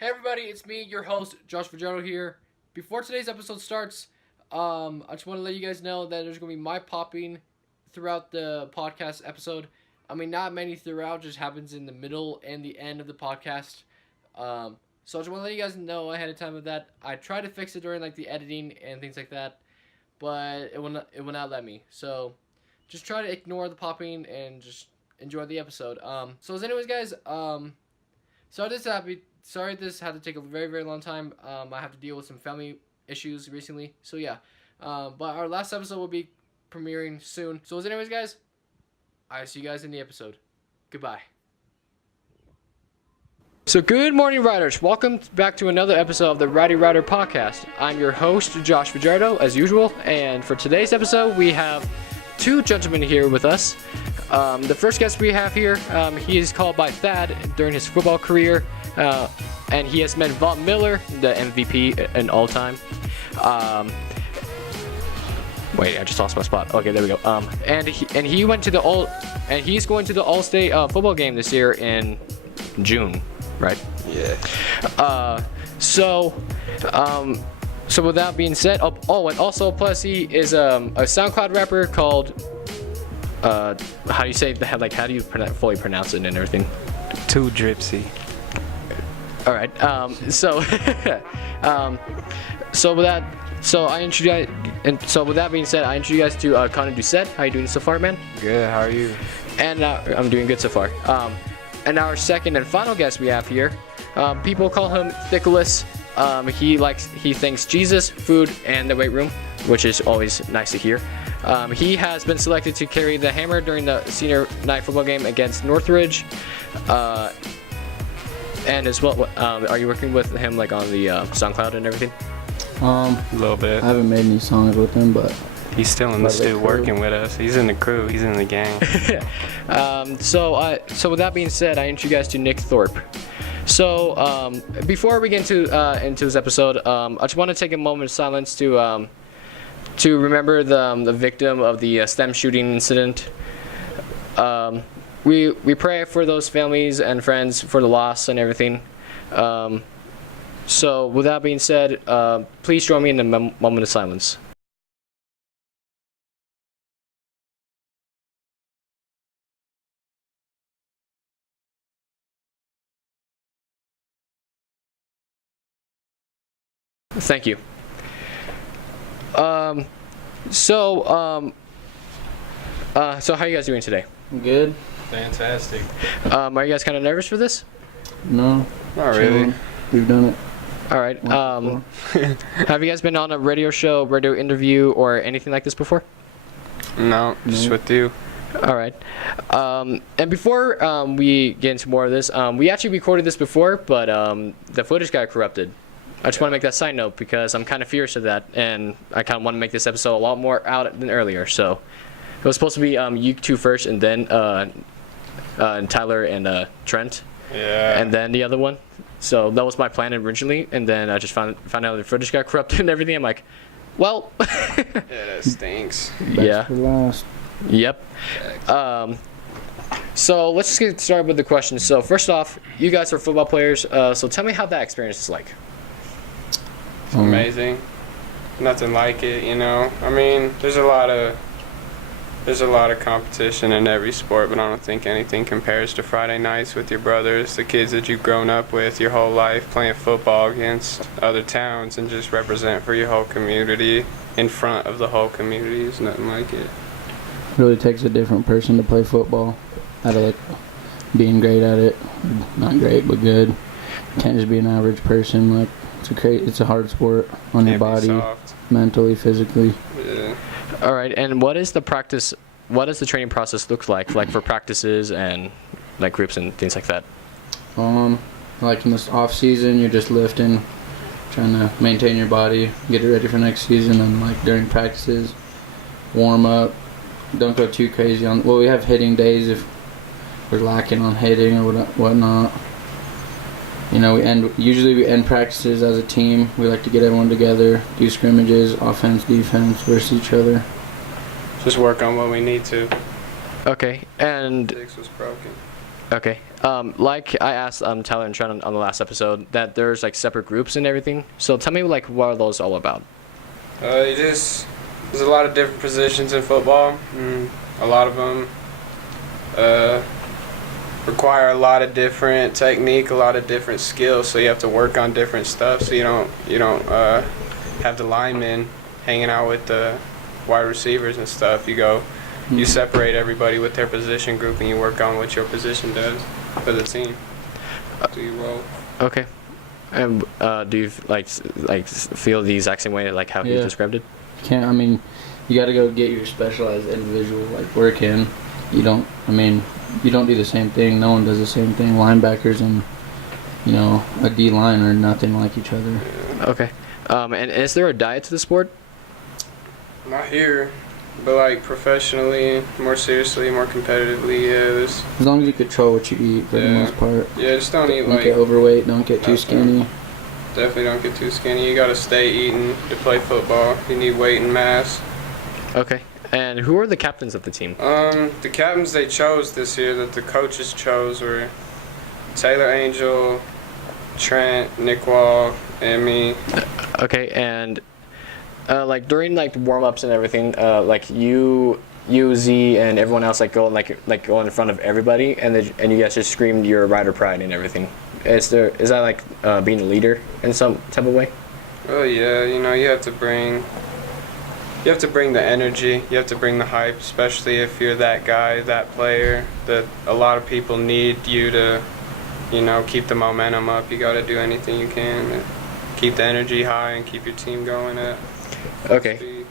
Hey everybody, it's me, your host, Josh Fajardo here. Before today's episode starts, I just want to let you guys know that there's going to be my popping throughout the podcast episode. I mean, not many throughout, just happens in the middle and the end of the podcast. So I just want to let you guys know ahead of time of that. I tried to fix it during like the editing and things like that, but it will not let me. So just try to ignore the popping and just enjoy the episode. So as anyways, guys, Sorry this had to take a very, very long time. I have to deal with some family issues recently. So yeah. But our last episode will be premiering soon. So as anyways, guys, I see you guys in the episode. Goodbye. So good morning, riders. Welcome back to another episode of the Rowdy Rider podcast. I'm your host, Josh Fajardo, as usual. And for today's episode, we have two gentlemen here with us. The first guest we have here, he is called by Thad during his football career. And he has met Von Miller, the MVP in all time. Wait, I just lost my spot. Okay, there we go. And he went to the he's going to the All-State football game this year in June, right? Yeah. So with that being said, and also plus he is a SoundCloud rapper called how do you say like how do you fully pronounce it and everything? Too Dripsy. All right. With that being said, I introduce you guys to Karud Doucette. How you doing so far, man? Good. How are you? And I'm doing good so far. And our second and final guest we have here, people call him Nicholas. He thanks Jesus, food, and the weight room, which is always nice to hear. He has been selected to carry the hammer during the senior night football game against Northridge. And as well, are you working with him like on the SoundCloud and everything? A little bit. I haven't made any songs with him, but he's still in the studio working with us. He's in the crew. He's in the gang. So with that being said, I introduce you guys to Nick Thorpe. So before we get into this episode, I just want to take a moment of silence to remember the victim of the STEM shooting incident. We pray for those families and friends for the loss and everything. So with that being said, please join me in a moment of silence. Thank you. So how are you guys doing today? good. Fantastic. Are you guys kind of nervous for this? No, Not really. we've done it. All right. Have you guys been on a radio show, radio interview, or anything like this before? No, just with you. All right. And before we get into more of this, we actually recorded this before, but the footage got corrupted. I just want to make that side note because I'm kind of furious of that, and I kind of want to make this episode a lot more out than earlier. So it was supposed to be you two first, and then Tyler and Trent. Yeah. And then the other one. So that was my plan originally, and then I just found out the footage got corrupted and everything. I'm like, well. Yeah, that stinks. Yeah. For last. Yep. So let's just get started with the questions. So first off, you guys are football players. So tell me how that experience is like. It's amazing. Nothing like it, you know. I mean, there's a lot of competition in every sport, but I don't think anything compares to Friday nights with your brothers, the kids that you've grown up with your whole life, playing football against other towns and just represent for your whole community in front of the whole community. There's nothing like it. It really takes a different person to play football. Out of like being great at it, not great but good. You can't just be an average person. Like it's a hard sport on your body, mentally, physically. Yeah. All right, and what is the training process look like for practices and like groups and things like that? Like in this off season, you're just lifting, trying to maintain your body, get it ready for next season, and like during practices, warm up. Don't go too crazy on. Well, we have hitting days if we're lacking on hitting or whatnot. You know, we end practices as a team. We like to get everyone together, do scrimmages, offense, defense versus each other. Just work on what we need to. Okay, and Six was broken. Okay. Like I asked Tyler and Trent on the last episode, that there's like separate groups and everything. So tell me like what are those all about? There's a lot of different positions in football. A lot of them require a lot of different technique, a lot of different skills. So you have to work on different stuff. So you don't have the linemen hanging out with the wide receivers and stuff. You separate everybody with their position group, and you work on what your position does for the team. Do you roll? Okay. And do you like feel the exact same way like how he described it? You got to go get your specialized individual like work in. You don't do the same thing. No one does the same thing. Linebackers and a D line are nothing like each other. Okay. And is there a diet to the sport? Not here, but like professionally, more seriously, more competitively, there's... As long as you control what you eat for the most part. Yeah, just don't eat Don't get overweight, don't get too skinny. Definitely don't get too skinny. You gotta stay eating to play football. You need weight and mass. Okay. And who are the captains of the team? The captains they chose this year, that the coaches chose, were Taylor Angel, Trent, Nick Wall, and me. Okay, and like during like warm-ups and everything, like you, Z, and everyone else go in front of everybody, and you guys just screamed your rider pride and everything. Is that like being a leader in some type of way? Oh yeah, you have to bring the energy, you have to bring the hype, especially if you're that guy, that player, that a lot of people need you to, keep the momentum up. You got to do anything you can to keep the energy high and keep your team going at okay. speed.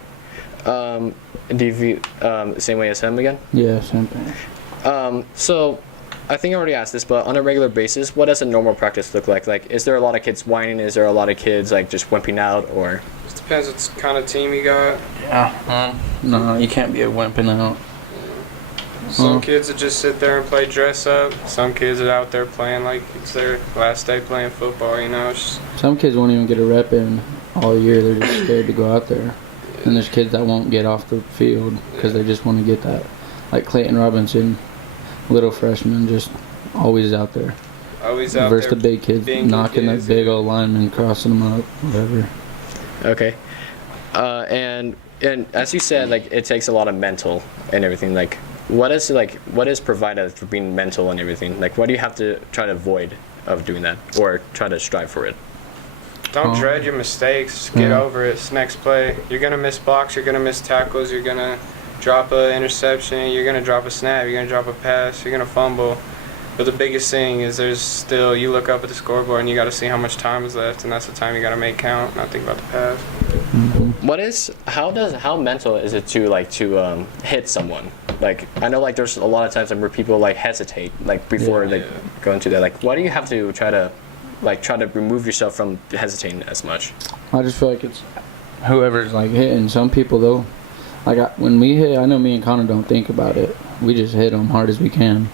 Do you feel the same way as him again? Yeah, same thing. So I think I already asked this, but on a regular basis, what does a normal practice look like? Like, is there a lot of kids whining? Is there a lot of kids like just wimping out, or? Just depends what kind of team you got. Yeah. No, you can't be a wimping out. Some kids that just sit there and play dress up. Some kids are out there playing like it's their last day playing football. Some kids won't even get a rep in all year. They're just scared to go out there. And there's kids that won't get off the field because they just want to get that. Like Clayton Robinson, little freshman, just always out there. Always out versus there. the big kids, knocking that big old lineman, crossing them up, whatever. Okay. And as you said, like it takes a lot of mental and everything. Like, what is provided for being mental and everything? Like, what do you have to try to avoid of doing that, or try to strive for it? Don't dread your mistakes. Just get over it. It's next play. You're gonna miss blocks. You're gonna miss tackles. You're gonna drop an interception. You're gonna drop a snap. You're gonna drop a pass. You're gonna fumble. But the biggest thing is you look up at the scoreboard and you got to see how much time is left, and that's the time you got to make count, not think about the pass. How mental is it to hit someone? Like, I know like there's a lot of times where people like hesitate like before they go into that. Like, why do you have to try to remove yourself from hesitating as much? I just feel like it's whoever's like hitting. Some people though, when we hit, I know me and Connor don't think about it. We just hit them hard as we can.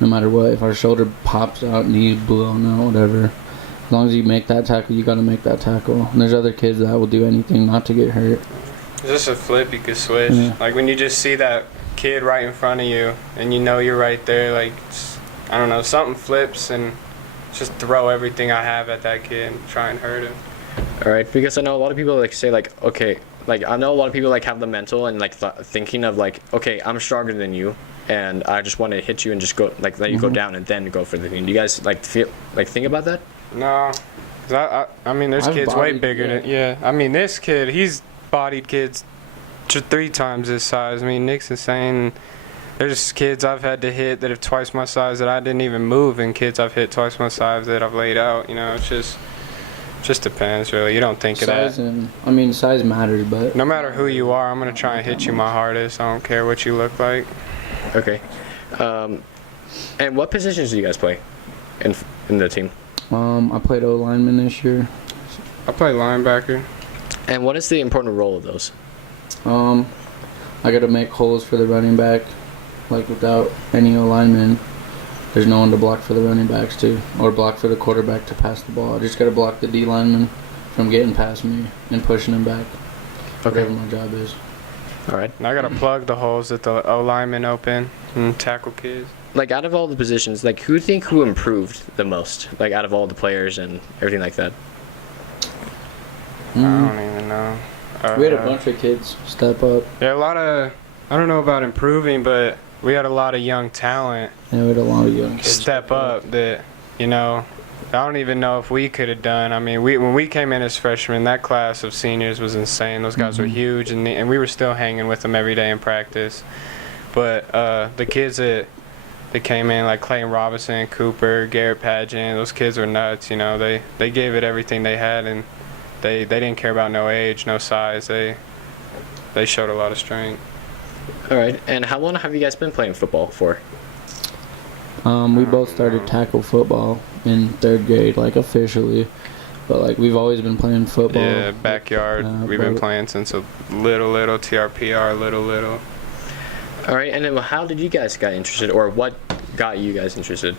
No matter what, if our shoulder pops out, knee blown out, whatever. As long as you make that tackle, you got to make that tackle. And there's other kids that will do anything not to get hurt. Just a flip you could switch. Yeah. Like when you just see that kid right in front of you and you know you're right there, like, I don't know, something flips and just throw everything I have at that kid and try and hurt him. All right, because I know a lot of people like say like, okay, like I know a lot of people like have the mental and like thinking of like, okay, I'm stronger than you, and I just want to hit you and just go like let you go down and then go for the thing. Do you guys like think about that? No, I mean there's kids way bigger than I mean this kid, he's bodied kids 3 times his size. I mean Nick's insane. There's kids I've had to hit that have twice my size that I didn't even move, and kids I've hit twice my size that I've laid out. It's just depends really. You don't think of that. Size matters, but no matter who you are, I'm gonna try and hit you my hardest. I don't care what you look like. Okay. And what positions do you guys play in the team? I played O-lineman this year. I play linebacker. And what is the important role of those? I got to make holes for the running back. Like without any O-lineman, there's no one to block for the running backs too, or block for the quarterback to pass the ball. I just got to block the D lineman from getting past me and pushing him back. Okay. Whatever my job is. All right. And I got to plug the holes that the O-linemen open and tackle kids. like out of all the positions, like who improved the most, like out of all the players and everything like that? I don't even know. We had a bunch of kids step up. Yeah, a lot of, I don't know about improving, but we had a lot of young talent Yeah, we had a lot of young kids step up that, you know, I don't even know if we could have done. I mean, when we came in as freshmen, that class of seniors was insane. Those guys were huge, and we were still hanging with them every day in practice. But the kids that came in, like Clayton Robinson, Cooper, Garrett Pageant, those kids were nuts. You know, they gave it everything they had, and they didn't care about no age, no size. They showed a lot of strength. All right, and how long have you guys been playing football for? We both started tackle football in 3rd grade, like officially, but like we've always been playing football. Yeah, backyard. We've been playing since a little TRPR, little. All right, and then how did you guys get interested, or what got you guys interested?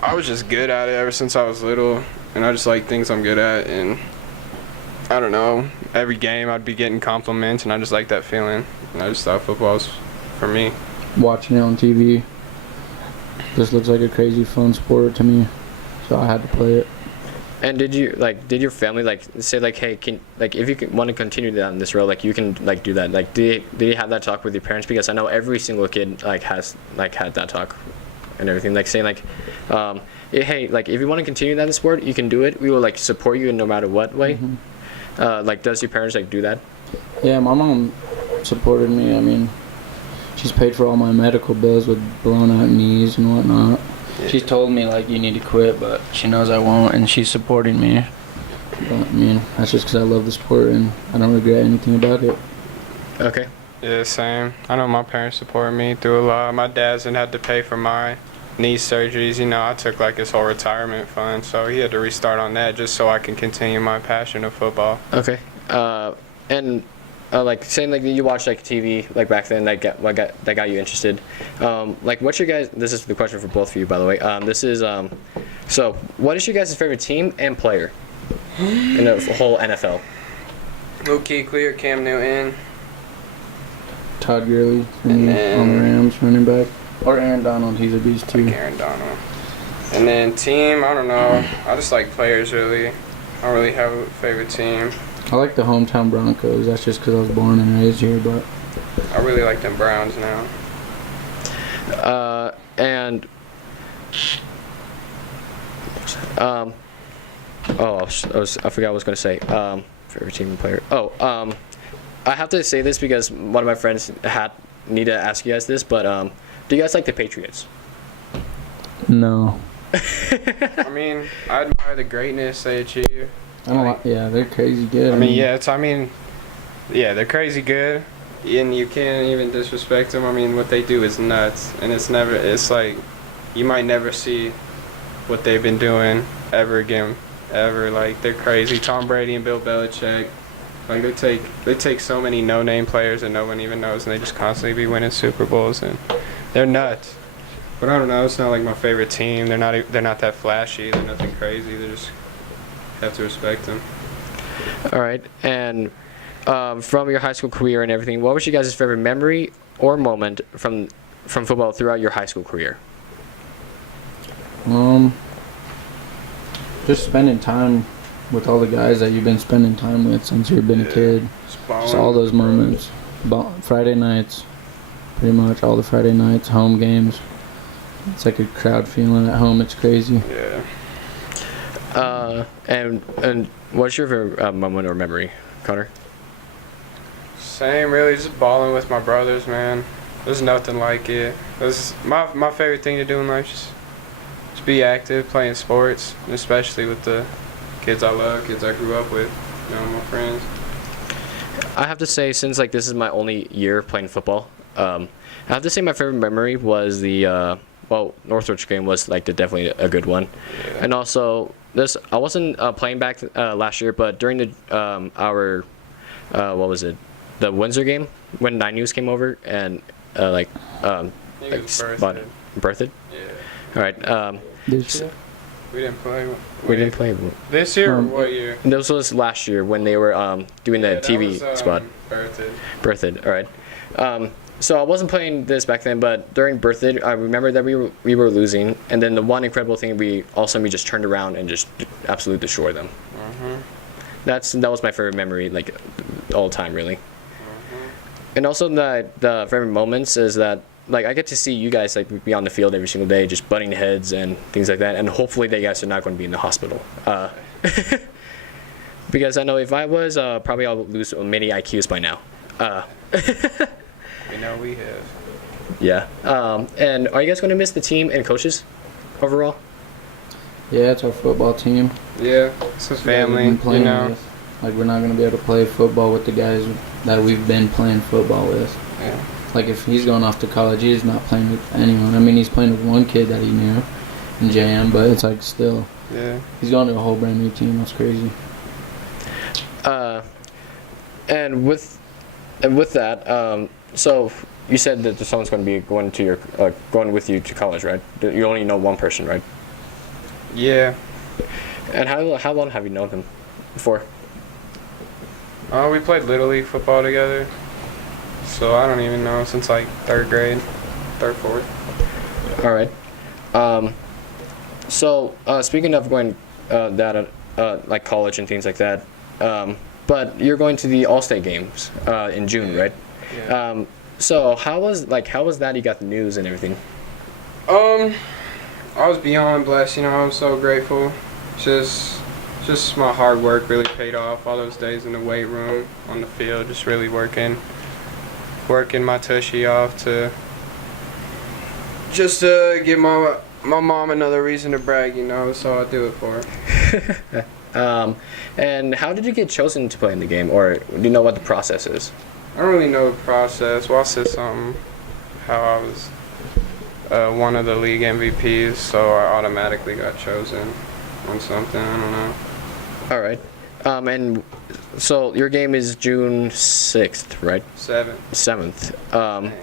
I was just good at it ever since I was little, and I just like things I'm good at, and I don't know, every game I'd be getting compliments, and I just like that feeling, and I just thought football was for me. Watching it on TV just looks like a crazy fun sport to me, so I had to play it. And did your family like say like, hey, if you want to continue down this road, like you can like do that? Like did you have that talk with your parents? Because I know every single kid like has like had that talk and everything, like saying like, hey, like if you want to continue down the sport, you can do it. We will like support you in no matter what way. Like does your parents like do that? Yeah, my mom supported me. I mean, she's paid for all my medical bills with blown out knees and whatnot. She's told me like you need to quit, but she knows I won't, and she's supporting me. But I mean, that's just because I love the sport and I don't regret anything about it. Okay. Yeah, same. I know my parents supported me through a lot. My dad's had to pay for my knee surgeries. You know, I took like his whole retirement fund, so he had to restart on that just so I can continue my passion of football. Okay. And like saying like you watched like TV like back then that got you interested. Like what's your guys? This is the question for both of you, by the way. This is so what is your guys' favorite team and player in the whole NFL? Luke Kuechly or Cam Newton. Todd Gurley on the Rams, running back, or Aaron Donald. He's a beast too. Like Aaron Donald. And then team, I don't know. I just like players really. I don't really have a favorite team. I like the hometown Broncos. That's just because I was born and raised here, but I really like them Browns now. And I forgot what I was gonna say. Favorite team and player. I have to say this because one of my friends need to ask you guys this, but do you guys like the Patriots? no. I mean, I admire the greatness they achieve. I don't like. Yeah, they're crazy good. I mean, they're crazy good, and you can't even disrespect them. I mean, what they do is nuts, and it's like, you might never see what they've been doing ever again, ever. Like, they're crazy. Tom Brady and Bill Belichick, like, they take so many no-name players that no one even knows, and they just constantly be winning Super Bowls, and they're nuts. But I don't know, it's not like my favorite team. They're not that flashy. They're nothing crazy. They just have to respect them. All right, and from your high school career and everything, what was your guys' favorite memory or moment from football throughout your high school career? Just spending time with all the guys that you've been spending time with since you've been a kid. Just all those moments. Friday nights, pretty much all the Friday nights, home games. It's like a crowd feeling at home. It's crazy. Yeah. And what's your favorite moment or memory, Connor? Same, really, just balling with my brothers, man. There's nothing like it. This my favorite thing to do in life, just be active, playing sports, especially with the kids I love, kids I grew up with, you know, my friends. I have to say, since like this is my only year playing football, I have to say my favorite memory was the Northwich game was like definitely a good one, and also I wasn't playing back last year, but during the what was it, the Windsor game when 9 News came over and birthed. Yeah. All right. This year? We didn't play. We didn't play This year or what year? This was last year when they were doing the TV was, spot. Birthed. Birthed. All right. So I wasn't playing this back then, but during birthday, I remember that we were losing, and then the one incredible thing we just turned around and just absolutely destroyed them. That was my favorite memory, like all time, really. And also the favorite moments is that like I get to see you guys like be on the field every single day, just butting heads and things like that, and hopefully they guys are not going to be in the hospital. Because I know if I was, probably I'll lose many IQs by now. We know we have. Yeah. And are you guys going to miss the team and coaches overall? Yeah, it's our football team. Yeah, it's a family, We've been playing you know. with. Like, we're not going to be able to play football with the guys that we've been playing football with. Yeah. Like, if he's going off to college, he's not playing with anyone. I mean, he's playing with one kid that he knew in JM, but it's like still. Yeah. He's going to a whole brand new team. That's crazy. And with that, so you said that someone's going to be going with you to college, right? You only know one person, right? Yeah. And how long have you known him before? We played Little League football together. So I don't even know, since like 3rd grade, 3rd, 4th. All right. So speaking of going like college and things like that, but you're going to the All-State games in June, right? Yeah. So how was that? You got the news and everything. I was beyond blessed, you know. I was so grateful. Just my hard work really paid off. All those days in the weight room, on the field, just really working my tushy off to just give my mom another reason to brag, you know. So I do it for her. And how did you get chosen to play in the game, or do you know what the process is? I don't really know the process. Well, I said something how I was one of the league MVPs, so I automatically got chosen on something. I don't know. All right. And so your game is June 6th, right? 7th.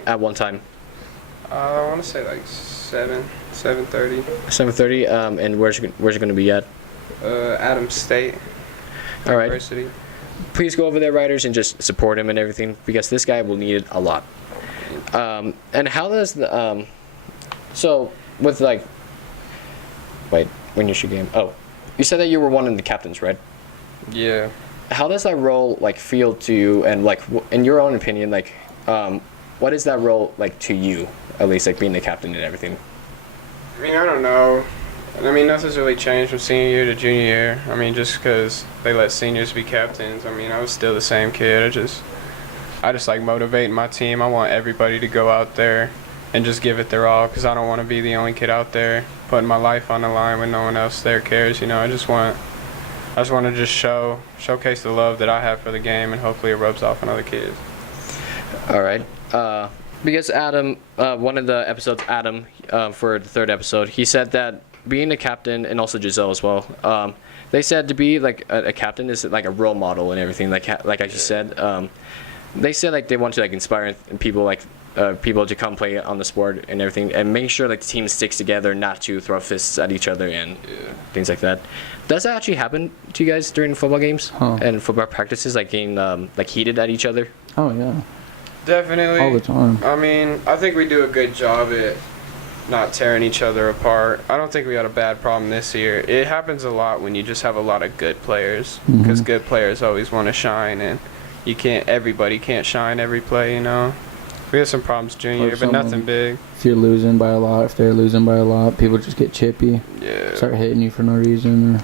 At one time. I want to say like 7:30. 7:30. And where's it going to be at? Adams State All right. University. Please go over there, riders, and just support him and everything, because this guy will need it a lot. And how does the so with like, wait, when is your game? Oh, you said that you were one of the captains, right? Yeah. How does that role like feel to you, and like in your own opinion, like what is that role like to you, at least like being the captain and everything? I mean, I don't know. I mean, nothing's really changed from senior year to junior year. I mean, just because they let seniors be captains, I mean, I was still the same kid. I just like motivating my team. I want everybody to go out there and just give it their all, because I don't want to be the only kid out there putting my life on the line when no one else there cares. You know, I just want to just showcase the love that I have for the game, and hopefully it rubs off on other kids. All right. Because Adam, one of the episodes, Adam, for the 3rd episode, he said that being a captain, and also Giselle as well, they said to be like a captain is like a role model and everything. Like I just said, they said like they want to like inspire people, like people to come play on the sport and everything, and make sure like the team sticks together, not to throw fists at each other and things like that. Does that actually happen to you guys during football games and football practices, like getting like heated at each other? Oh, yeah. Definitely. All the time. I mean, I think we do a good job at not tearing each other apart. I don't think we had a bad problem this year. It happens a lot when you just have a lot of good players, because good players always want to shine, and everybody can't shine every play, you know. We had some problems junior year, but nothing big. If you're losing by a lot, if they're losing by a lot, people just get chippy. Yeah. Start hitting you for no reason,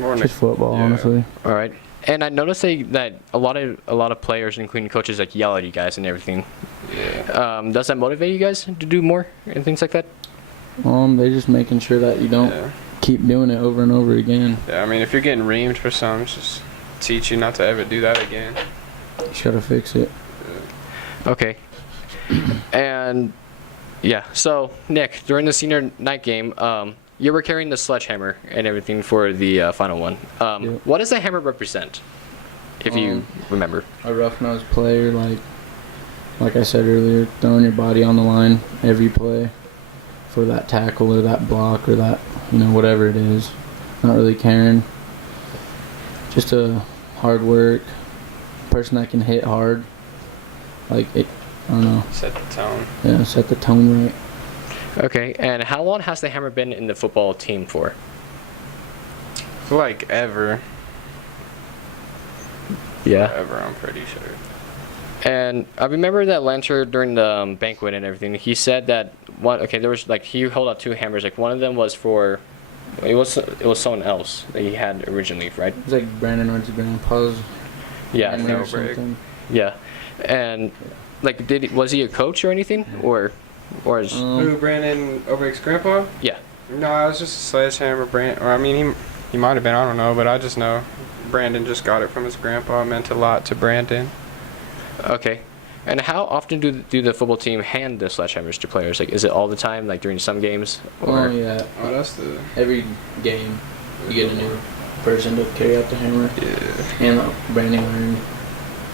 More or just football, yeah. honestly. All right. And I noticed that a lot of players, including coaches, like yell at you guys and everything. Yeah. Does that motivate you guys to do more and things like that? They're just making sure that you don't keep doing it over and over again. Yeah, I mean, if you're getting reamed for something, just teach you not to ever do that again. You just gotta fix it. Okay. And yeah, so Nick, during the senior night game, you were carrying the sledgehammer and everything for the final one. Yep. What does the hammer represent, if you remember? A rough-nosed player, like I said earlier, throwing your body on the line every play for that tackle or that block or that, whatever it is. Not really caring. Just a hard work person that can hit hard. Like, I don't know. Set the tone. Yeah, set the tone right. Okay, and how long has the hammer been in the football team for? I feel like ever. Yeah. Ever, I'm pretty sure. And I remember that Lancer during the banquet and everything, he said that there was like he held out 2 hammers. Like one of them was for, it was someone else that he had originally, right? It's like Brandon Ward's grandpa's. Yeah. hammer no or break. something. Yeah, and like was he a coach or anything, or is Who, Brandon Obrick's grandpa? Yeah. No, I was just a sledgehammer brand. Or I mean, he might have been. I don't know, but I just know Brandon just got it from his grandpa. It meant a lot to Brandon. okay? And how often do the football team hand the sledgehammers to players? Like, is it all the time, like during some games? Or Oh yeah. Oh, that's the. Every game, you get a new person to carry out the hammer Yeah. and the branding iron.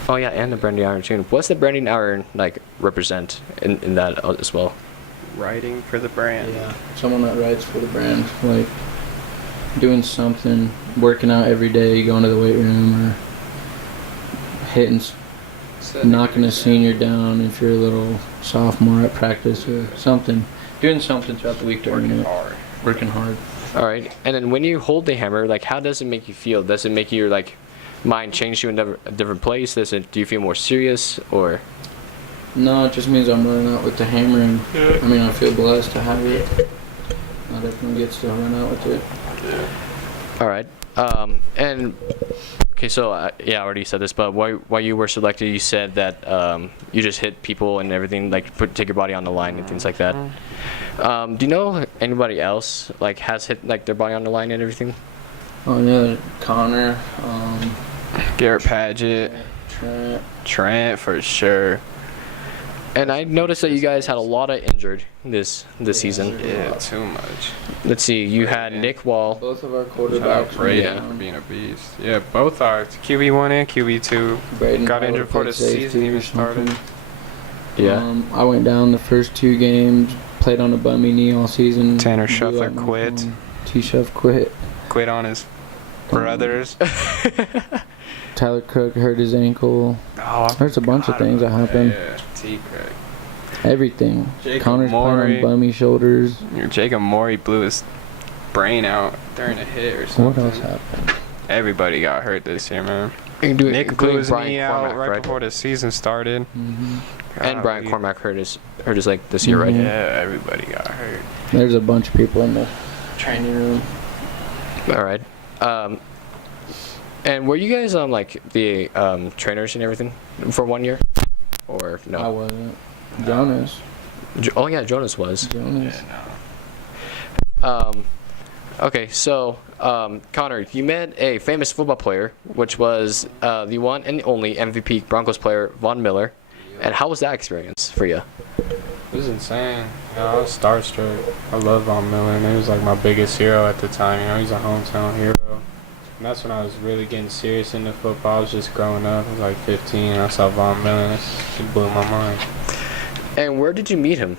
oh yeah, and the branding iron too. What's the branding iron like represent in that as well? Writing for the brand. Yeah. Someone that writes for the brand, like doing something, working out every day, going to the weight room, or hitting, knocking a senior down if you're a little sophomore at practice or something. Doing something throughout the week to earn Working it. hard. Working hard. All right, and then when you hold the hammer, like how does it make you feel? Does it make your like mind change to a different place? Do you feel more serious or? No, it just means I'm running out with the hammer, and I mean I feel blessed to have it. Not everyone gets to run out with it. All right, and okay, so yeah, I already said this, but why you were selected? You said that you just hit people and everything, like take your body on the line and things like that. Do you know anybody else like has hit like their body on the line and everything? Oh yeah, Connor, Garrett Paget. Trent. Trent for sure. And I noticed that you guys had a lot of injured this season. Yeah, too much. Let's see, you had Nick Wall. Both of our Shout out quarterbacks. Braden Yeah. for being a beast. Yeah, both are. QB1 and QB2. Braden Got Howard injured before the played safety season even or something. started. Yeah. I went down the first 2 games, played on a bummy knee all season. Tanner blew Shuffler out my quit. thumb. T-Shuff quit. Quit on his brothers. Tyler Cook hurt his ankle. Oh, There's a bunch of things that happened. Yeah, T-Craig. Everything. Jacob Connor's Morey. playing on bummy shoulders. Jacob Morey blew his brain out during a hit or something. What else happened? Everybody got hurt this year, man. You can do it, Nick blew including his Brian knee Cormack, out right before the season started. Hmm. And Brian Golly. Cormack hurt his leg this year, right? Mhm. Yeah, everybody got hurt. There's a bunch of people in the training room. All right. And were you guys like the trainers and everything for 1 year, or I no? wasn't. Jonas. Oh yeah, Jonas was. Jonas. Okay, so Connor, you met a famous football player, which was the one and only MVP Broncos player Von Miller. And how was that experience for you? It was insane. You know, I was starstruck. I love Von Miller, and he was like my biggest hero at the time. You know, he's a hometown hero. And that's when I was really getting serious into football. I was just growing up. I was like 15, and I saw Von Miller, and it blew my mind. And where did you meet him?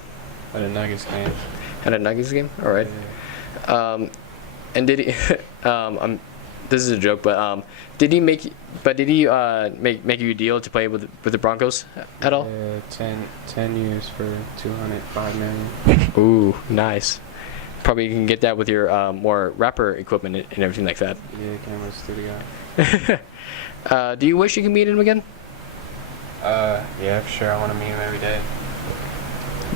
At a Nuggets game. At a Nuggets game? All right. And did he? This is a joke, but did he make? But did he make you a deal to play with the Broncos at all? Yeah, 10 years for $205 million. Ooh, nice. Probably you can get that with your more rapper equipment and everything like that. Yeah, camera studio. Do you wish you could meet him again? Yeah, for sure. I want to meet him every day.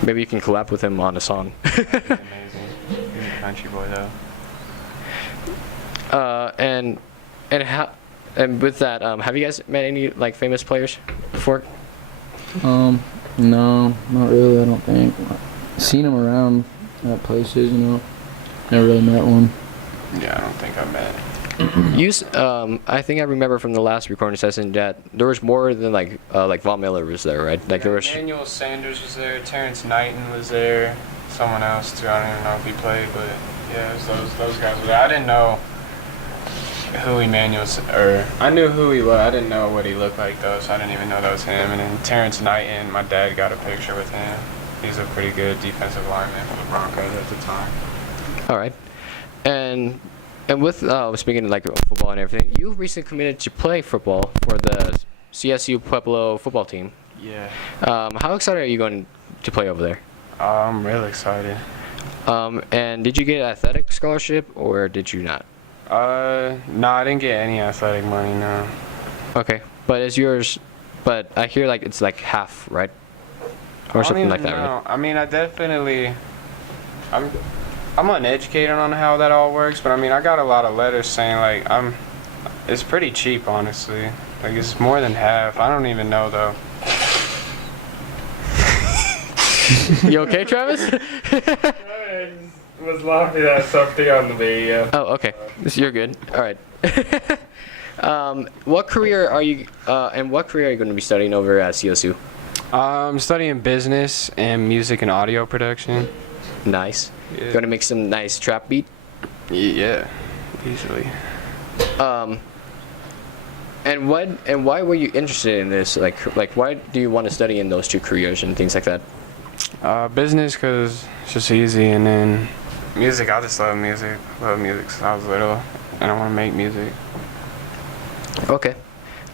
Maybe you can collab with him on a song. That'd be amazing. He's a country boy though. And with that, have you guys met any like famous players before? No, not really. I don't think. Seen him around at places, you know. Never really met one. Yeah, I don't think I met. I think I remember from the last recording session that there was more than like Von Miller was there, right? Like there was. Emmanuel Sanders was there. Terrence Knighton was there. Someone else too. I don't even know if he played, but yeah, it was those guys were there. I didn't know who I knew who he was. I didn't know what he looked like though, so I didn't even know that was him. And then Terrence Knighton, my dad got a picture with him. He's a pretty good defensive lineman for the Broncos at the time. All right, and with speaking of like football and everything, you recently committed to play football for the CSU Pueblo football team. Yeah. How excited are you going to play over there? I'm really excited. And did you get an athletic scholarship or did you not? No, I didn't get any athletic money, no. Okay, but is yours? But I hear like it's like half, right? Or I don't something even like that, know. right? I mean, I'm uneducated on how that all works, but I mean, I got a lot of letters saying like it's pretty cheap, honestly. Like it's more than half. I don't even know though. You okay, Travis? I was laughing at something on the video. Oh, okay. You're good. All right. What career are you? And what career are you going to be studying over at CSU? I'm studying business and music and audio production. Nice. Yeah. Going to make some nice trap beat. Yeah, easily. And why were you interested in this? Like why do you want to study in those two careers and things like that? Business, cause it's just easy, and then music. I just love music. Love music since I was little, and I want to make music. Okay.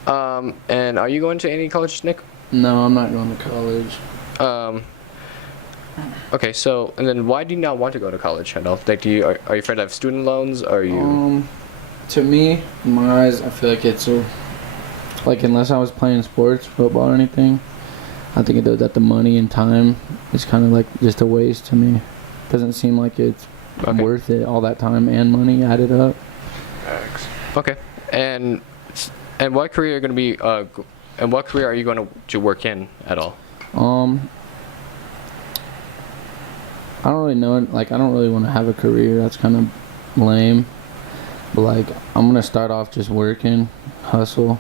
And are you going to any colleges, Nick? No, I'm not going to college. Okay, so and then why do you not want to go to college at all? Like, are you afraid of student loans? Or are you? To me, in my eyes, I feel like it's like unless I was playing sports, football or anything, I think that the money and time is kind of like just a waste to me. Doesn't seem like it's worth it, all that time and money added up. Thanks. Okay, and what career are you going to be? And what career are you going to work in at all? I don't really know. Like, I don't really want to have a career. That's kind of lame. But like, I'm gonna start off just working, hustle,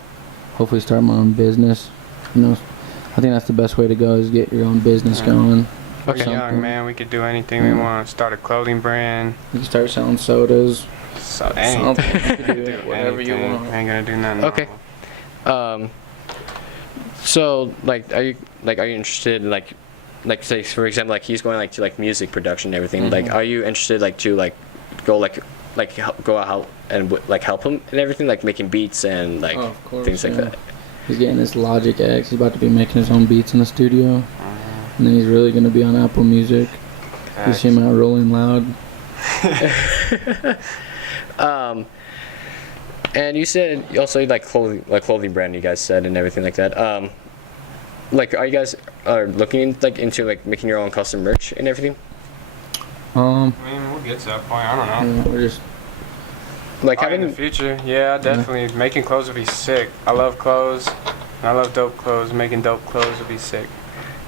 hopefully start my own business. You know, I think that's the best way to go is get your own business going. Okay, young man, we could do anything we want. Start a clothing brand. You can start selling sodas. Anything. You can do whatever you Anything. want. Ain't gonna do nothing. Okay. So like, are you interested in like say for example like he's going like to like music production and everything. Mm-hmm. Like, are you interested like to like go go out and like help him and everything, like making beats and like Of course, things like that? He's getting his Logic X. He's about to be making his own beats in the studio. And then he's really going to be on Apple Music. You see him out Rolling Loud. And you said you also like clothing brand, you guys said, and everything like that. Like, are you guys looking into like making your own custom merch and everything? I mean, we'll get to that point. I don't know. Yeah, we're just Like In the having future, yeah, definitely. Making clothes would be sick. I love clothes. I love dope clothes. Making dope clothes would be sick.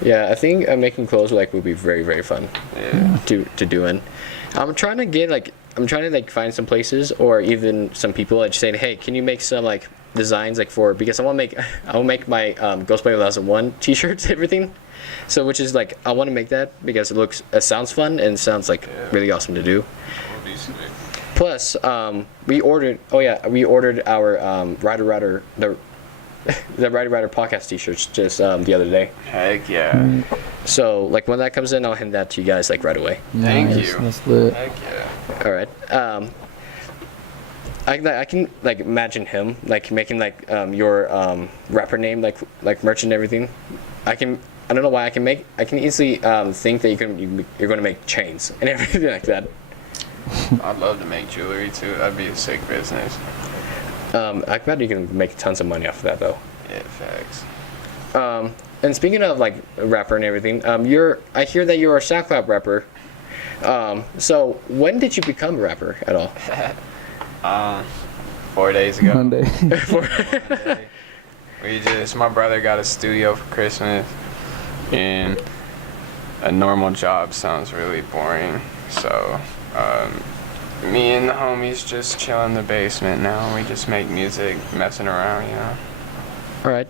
I think making clothes would be very, very fun. Yeah. To do. And I'm trying to find some places or even some people that saying, hey, can you make some like designs like because I want to make my Ghost Play 2001 t-shirts, everything. So which is like I want to make that because it sounds fun and sounds like really awesome to do. Would be sick. Plus, we ordered our Rider the Rider podcast t-shirts just the other day. Heck yeah. So like when that comes in, I'll hand that to you guys like right away. Thank nice. you. That's lit. Heck yeah. All right. I can like imagine him like making like your rapper name like merch and everything. I don't know why I can easily think that you're going to make chains and everything like that. I'd love to make jewelry too. That'd be a sick business. I bet you can make tons of money off of that though. Yeah, facts. And speaking of like rapper and everything, I hear that you're a SoundCloud rapper. So when did you become a rapper at all? 4 days ago. Monday. My brother got a studio for Christmas, and a normal job sounds really boring. So, me and the homies just chill in the basement now. We just make music, messing around, you know. All right.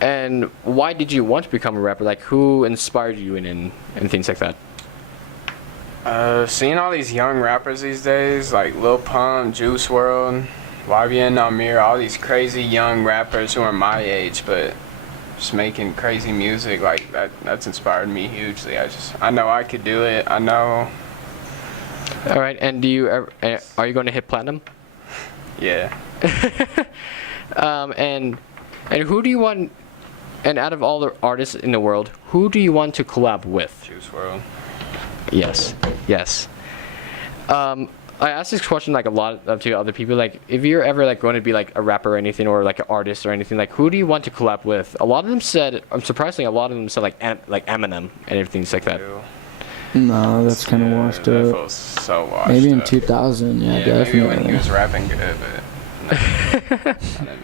And why did you want to become a rapper? Like, who inspired you and things like that? Seeing all these young rappers these days, like Lil Pump, Juice WRLD, YBN Amir, all these crazy young rappers who are my age, but just making crazy music, like that's inspired me hugely. I know I could do it. I know. All right. And are you going to hit platinum? Yeah. And who do you want? And out of all the artists in the world, who do you want to collab with? Juice WRLD. Yes. Yes. I asked this question like a lot to other people. Like, if you're ever like going to be like a rapper or anything, or like an artist or anything, like who do you want to collab with? A lot of them said, surprisingly, a lot of them said like Eminem and everything like that. Ew. No, that's kind of washed That up. feels so washed Maybe in up. 2000, yeah, Maybe definitely. when he was rapping good, but not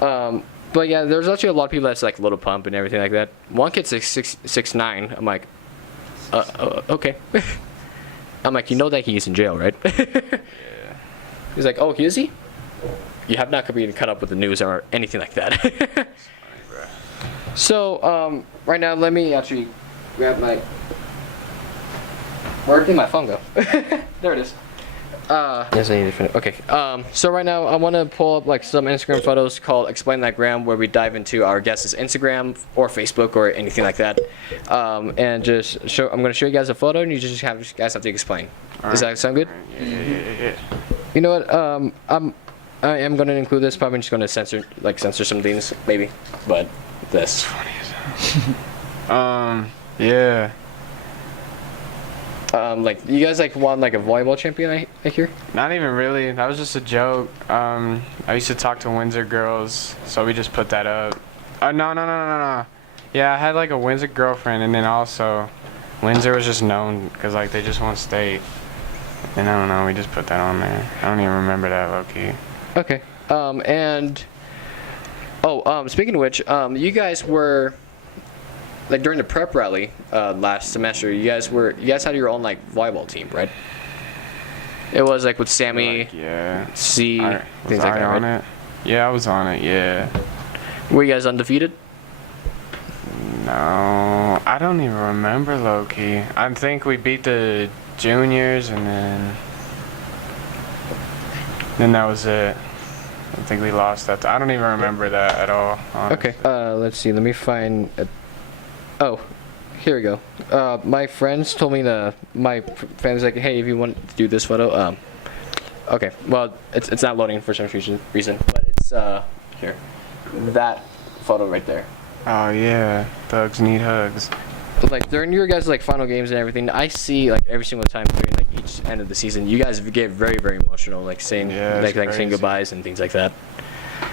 Eminem. But yeah, there's actually a lot of people that's like Little Pump and everything like that. One kid's 6'9". I'm like, okay. I'm like, you know that he's in jail, right? Yeah. He's like, oh, is he? You have not been cut up with the news or anything like that. Funny, bro. So, right now, let me actually grab my... Where did my phone go? There it is. Yes, I need to finish. Okay. So right now, I want to pull up like some Instagram photos called "Explain That Gram," where we dive into our guests' Instagram or Facebook or anything like that, and just show. I'm going to show you guys a photo, and you guys have to explain. Does that sound good? Yeah. You know what? I am going to include this. Probably just going to censor some things, maybe. But this. Funny as hell. Yeah. Like you guys like won like a volleyball champion, I hear. Not even really. That was just a joke. I used to talk to Windsor girls, so we just put that up. No. Yeah, I had like a Windsor girlfriend, and then also Windsor was just known because like they just won state. And I don't know, we just put that on there. I don't even remember that low key. Okay. Speaking of which, you guys were like during the prep rally last semester. You guys had your own like volleyball team, right? It was like with Sammy, Yeah. C, things Was like I that, on right? it? Yeah, I was on it. Yeah. Were you guys undefeated? No, I don't even remember low key. I think we beat the juniors, and then that was it. I think we lost that. I don't even remember that at all. Honestly. Okay. Let's see. Let me find. Oh, here we go. My friends told me my friends like, hey, if you want to do this photo, okay. Well, it's not loading for some reason, but it's here. That photo right there. Oh yeah, thugs need hugs. Like during your guys' like final games and everything, I see like every single time during like each end of the season, you guys get very very emotional, like saying like saying crazy. goodbyes and things like that.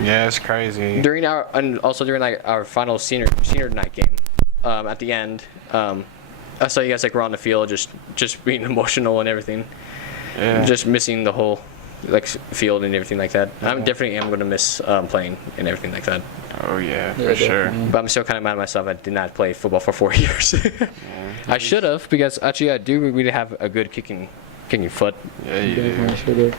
Yeah, it's crazy. During also during like our final senior night game, at the end, I saw you guys like were on the field just being emotional and everything. Yeah. Just missing the whole like field and everything like that. I'm definitely am gonna miss playing and everything like that. Oh yeah, for sure. But I'm still kind of mad at myself. I did not play football for 4 years. I should have, because actually I do really have a good kicking foot. Yeah, you do. Definitely should've.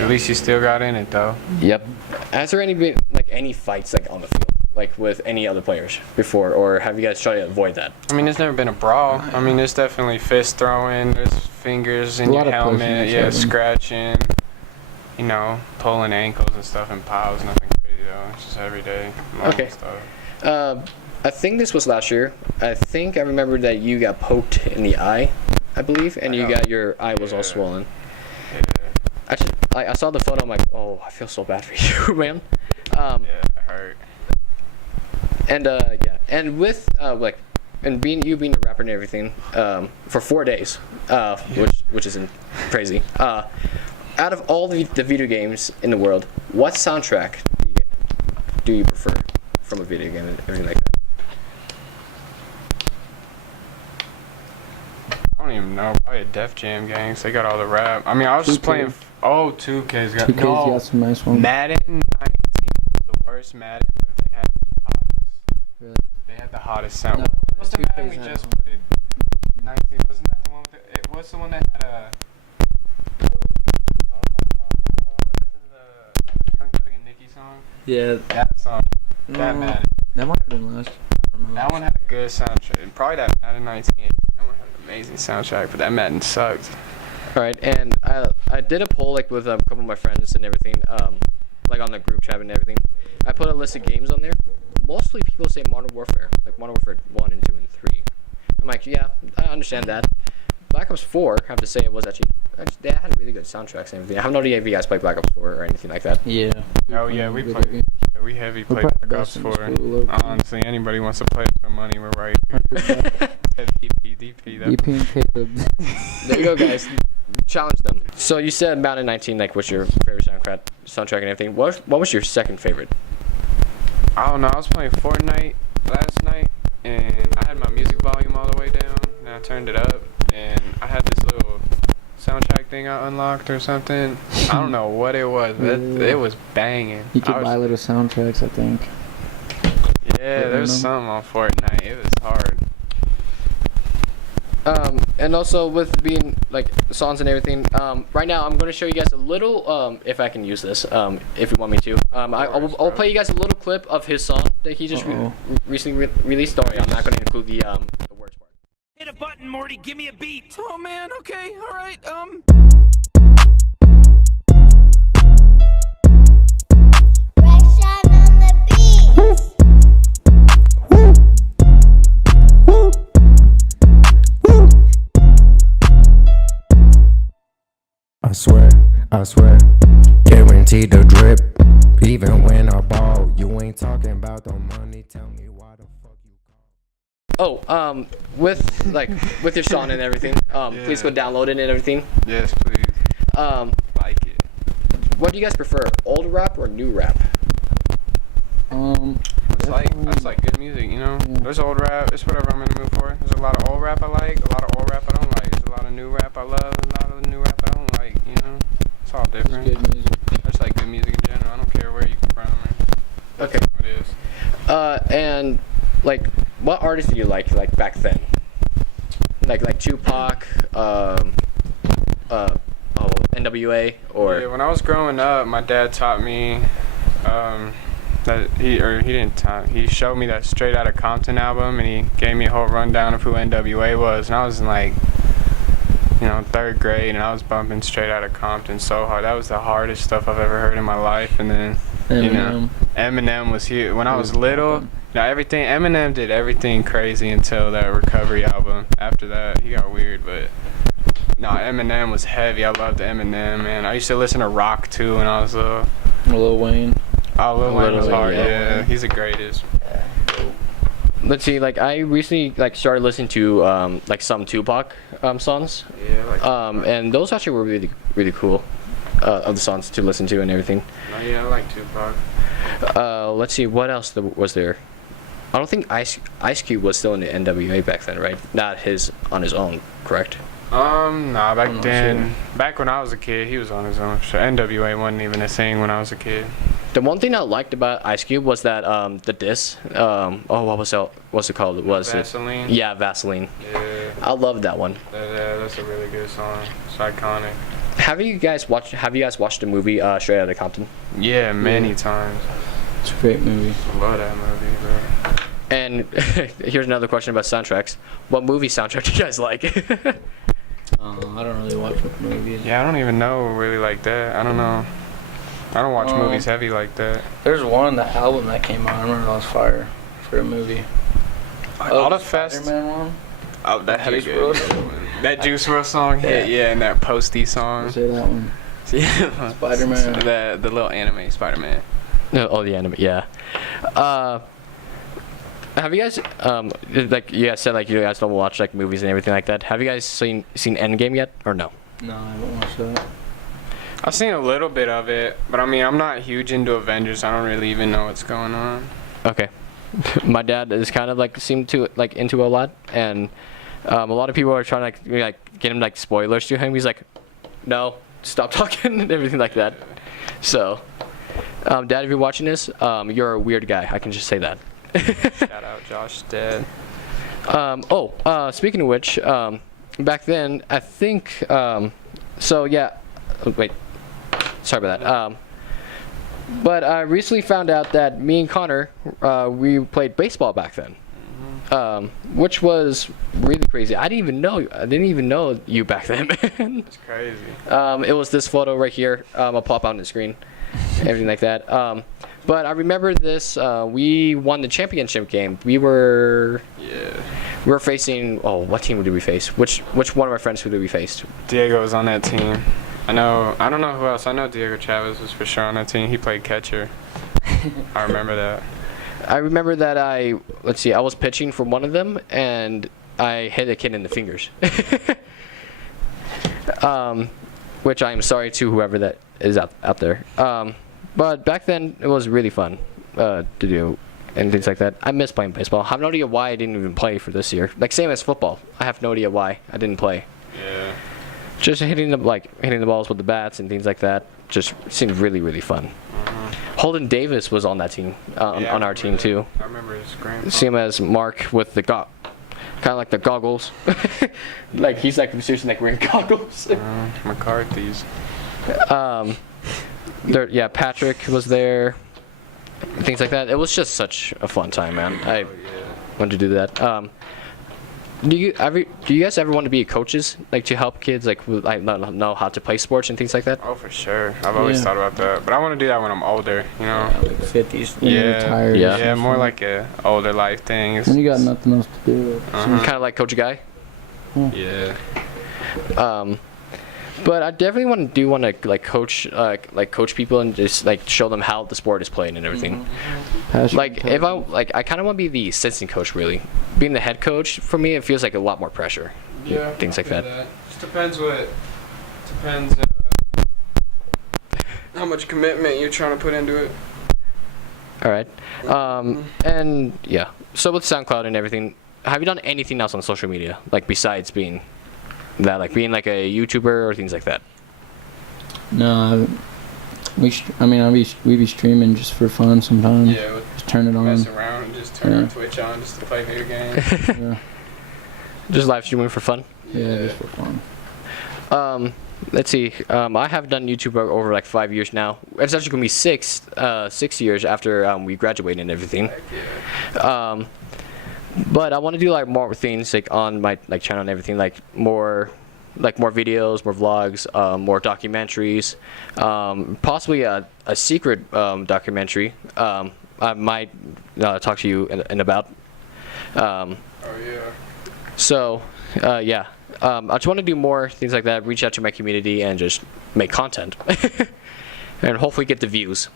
At least you still got in it though. Yep. Has there been like any fights like on the field, like with any other players before, or have you guys tried to avoid that? I mean, there's never been a brawl. I mean, there's definitely fist throwing. There's fingers in A your lot of pushing helmet. each Yeah, other. scratching. You know, pulling ankles and stuff and piles. Nothing crazy though. It's just everyday normal Okay. stuff. I think this was last year. I think I remember that you got poked in the eye, I believe, and your eye was all Yeah. swollen. Yeah. Actually, I saw the photo. I'm like, oh, I feel so bad for you, man. Yeah, it hurt. And and with and you being a rapper and everything, for 4 days, which isn't crazy. Out of all the video games in the world, what soundtrack do you prefer from a video game and everything like that? I don't even know. Probably a Def Jam gang. They got all the rap. I mean, I was just 2K. playing. 2K's got. 2K's No. got some nice ones. Madden 19 was the worst Madden, but they had the hottest. Really? They had the hottest sound. No, What's the 2K's Madden we not. just played? 19. Wasn't that the one with the? What's the one that had a? This is a Young Thug and Nicki song. Yeah. That song. That No, Madden. that might have been last. I don't know. That one had a good soundtrack. And probably that Madden 19. That one had an amazing soundtrack, but that Madden sucked. All right, and I did a poll like with a couple of my friends and everything, like on the group chat and everything. I put a list of games on there. Mostly people say Modern Warfare, like Modern Warfare 1 and 2 and 3. I'm like, yeah, I understand that. Black Ops 4, I have to say, it was actually they had really good soundtracks and everything. I have no idea if you guys play Black Ops 4 or anything like that. Yeah. Oh yeah, we Video played. game. Yeah, we heavy We're play probably backups best in the for. school, low-key. Honestly, anybody wants to play for money, we're right here. DP. DP and Caleb. There you go, guys. Challenge them. So you said Mountain 19, like, what's your favorite soundtrack and everything. What was your second favorite? I don't know. I was playing Fortnite last night, and I had my music volume all the way down, and I turned it up, and I had this little soundtrack thing I unlocked or something. I don't know what it was, but it was banging. You could buy little soundtracks, I think. Yeah, there's something on Fortnite. It was hard. And also with being like songs and everything, right now I'm going to show you guys a little, if I can use this, if you want me to. I'll play you guys a little clip of his song that he just recently released. Sorry, I'm not going to include the words part. Hit a button, Morty. Give me a beat. Oh man. Okay. All right. Russian on the beat. I swear, guaranteed to drip. Even when I ball, you ain't talking about the money. Tell me why the fuck you call. With your song and everything, please go download it and everything. Yes, please. Like it. What do you guys prefer, old rap or new rap? That's like good music, you know? Yeah. There's old rap, it's whatever I'm in the mood for. There's a lot of old rap I like, a lot of old rap I don't like. There's a lot of new rap I love, a lot of new rap I don't like, you know? It's all different. Good music. I just like good music in general. I don't care where you come from or Okay. what it is. And like, what artists do you like back then? Like Tupac, NWA, or Yeah, when I was growing up, my dad taught me he showed me that Straight Outta Compton album, and he gave me a whole rundown of who NWA was, and I was in like, you know, 3rd grade, and I was bumping Straight Outta Compton so hard. That was the hardest stuff I've ever heard in my life. And then you know, Eminem was huge when I was little. Eminem did everything crazy until that Recovery album. After that, he got weird, but no, Eminem was heavy. I loved Eminem, man. I used to listen to rock too when I was little. Lil Wayne. Oh, Lil Wayne was hard, yeah. yeah. He's the greatest. let's see, like I recently started listening to some Tupac songs. Yeah, and those actually were really cool. Of the songs to listen to and everything. Oh, yeah, I like Tupac. Let's see, what else was there? I don't think Ice Cube was still in the NWA back then, right? Not on his own, correct? Nah, back when I was a kid, he was on his own. So NWA wasn't even a thing when I was a kid. The one thing I liked about Ice Cube was that the diss. What's it called? Vaseline? Yeah, Vaseline. Yeah. I love that one. That's a really good song. It's iconic. Have you guys watched the movie Straight Outta Compton? Yeah, many times. It's a great movie. I love that movie, bro. And here's another question about soundtracks. What movie soundtrack do you guys like? I don't really watch movies. Yeah, I don't even know really like that. I don't know. I don't watch movies heavy like that. There's the album that came out. I remember that was fire for a movie. All the fest. Spider-Man one. Oh, that had a Juice good. WRLD. That Juice WRLD song hit, yeah, and that Posty song. Say that one. Yeah. Spider-Man. The little anime Spider-Man. No, oh, the anime, yeah. Have you guys like you guys said you guys don't watch movies and everything like that? Have you guys seen Endgame yet or no? No, I haven't watched that. I've seen a little bit of it, but I mean I'm not huge into Avengers. I don't really even know what's going on. Okay. My dad is kind of seemed to into a lot, and a lot of people are trying to get him spoilers to him. He's like, no, stop talking and everything like that. So, Dad, if you're watching this, you're a weird guy. I can just say that. Shout out Josh Dead. Speaking of which, back then I think wait, sorry about that. But I recently found out that me and Connor, we played baseball back then, which was really crazy. I didn't even know you back then, man. It's crazy. It was this photo right here. I'll pop out on the screen, everything like that. But I remember this. We won the championship game. We were facing. Oh, what team did we face? Which one of our friends did we face? Diego was on that team. I don't know who else. I know Diego Chavez was for sure on that team. He played catcher. I remember that. I remember that I was pitching for one of them, and I hit a kid in the fingers. Which I'm sorry to whoever that is out there. But back then, it was really fun to do and things like that. I miss playing baseball. I have no idea why I didn't even play for this year. Like, same as football. I have no idea why I didn't play. Yeah. Just hitting the balls with the bats and things like that just seemed really, really fun. Holden Davis was on that team, on our team too. I remember his grandpa. Same as Mark with the kind of like the goggles. Like he's like seriously like wearing goggles. McCarthy's. Patrick was there. Things like that. It was just such a fun time, man. I wanted to do that. Do you guys ever want to be coaches, like to help kids like know how to play sports and things like that? Oh, for sure. I've always thought about that, but I want to do that when I'm older. You know, like 50s. Yeah, Retired. more like a older life thing. When you got nothing else to do. Kind of like Coach Guy. Yeah. But I definitely want to like coach people and just like show them how the sport is played and everything. Like if I kind of want to be the assistant coach really. Being the head coach for me it feels like a lot more pressure. Yeah. Things like that. Just depends how much commitment you're trying to put into it. All right. And yeah. So with SoundCloud and everything, have you done anything else on social media like besides being that, like being like a YouTuber or things like that? No, we be streaming just for fun sometimes. Yeah, just turn it on. Mess around and just turn our Twitch on just to play video games. Yeah. Just live streaming for fun. Yeah, just for fun. Let's see. I have done YouTube over like 5 years now. It's actually gonna be 6 years after we graduated and everything. Heck yeah. But I want to do like more things like on my like channel and everything, like more videos, more vlogs, more documentaries, possibly a secret documentary. I might talk to you in about. Oh yeah. So yeah, I just want to do more things like that. Reach out to my community and just make content, and hopefully get the views.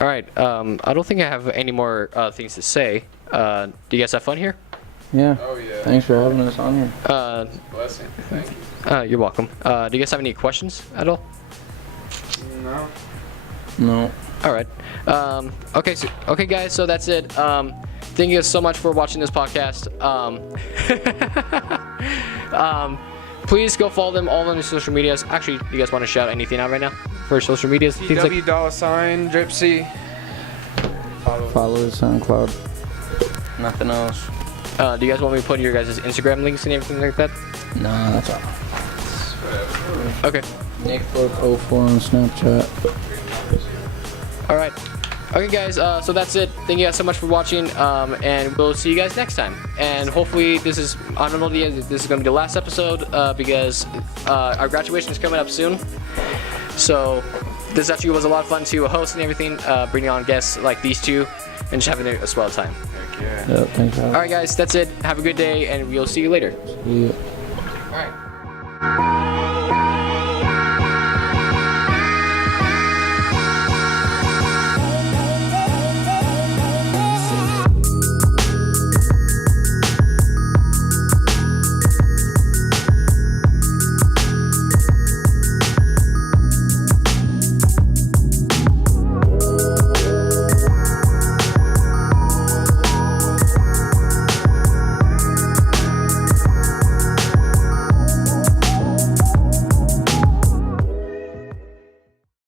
All right. I don't think I have any more things to say. Do you guys have fun here? Yeah. Oh yeah. Thanks for having us on here. Blessing. Thank you. You're welcome. Do you guys have any questions at all? No. No. All right. Okay, guys. So that's it. Thank you guys so much for watching this podcast. Please go follow them all on their social medias. Actually, do you guys want to shout anything out right now for social medias? Things like $$Dripsy. Follow the SoundCloud. Nothing else. do you guys want me to put your guys' Instagram links and everything like that? No, that's all. Okay. Nick Thorpe 04 on Snapchat. All right. Okay, guys. So that's it. Thank you guys so much for watching, and we'll see you guys next time. And hopefully, this is I don't know if this is gonna be the last episode because our graduation is coming up soon. So this actually was a lot of fun to host and everything, bringing on guests like these two, and just having a swell time. Heck yeah. Yep, thanks for having All right, guys. That's it. Have a good day, and we'll see you later. us. See ya.